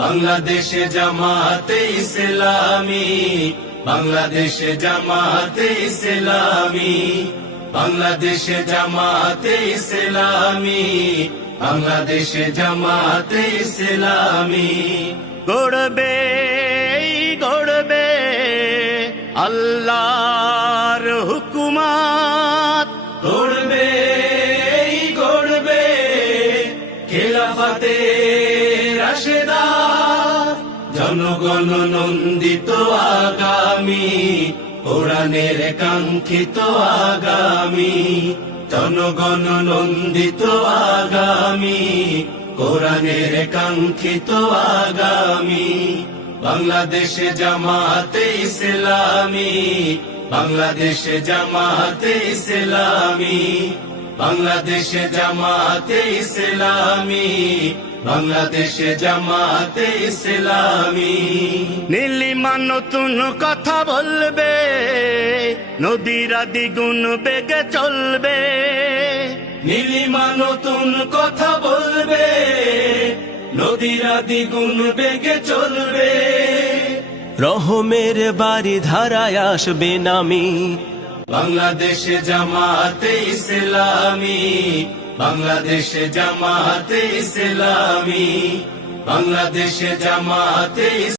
বাংলাদেশে জামাতে ইসলামী, বাংলাদেশে জামাতে ইসলামী, বাংলাদেশে জামাতে ইসলামী, বাংলাদেশে জামাতে ইসলামী। গড়বে গড়বে আল্লাহর হুকুমত, গড়বে গড়বে খেলাফতে রাশেদা, জনগণ নন্দিত আগামী, কোরআনের কাঙ্ক্ষিত আগামী, জনগণ নন্দিত আগামী, কোরআনের কাঙ্ক্ষিত আগামী। বাংলাদেশে জামাতে ইসলামী, বাংলাদেশে জামাতে ইসলামী, বাংলাদেশে জামাতে ইসলামী, বাংলাদেশে জামাতে ইসলামী। নীলিমা নতুন কথা বলবে, নদীরা দ্বিগুণ বেগে চলবে, নীলিমা নতুন কথা বলবে, নদীরা দ্বিগুণ বেগে চলবে। রহমের বাড়ি ধারায় আসবে নামি, বাংলাদেশে জামাতে ইসলামী, বাংলাদেশে জামাতে ইসলামী, বাংলাদেশে জামাতে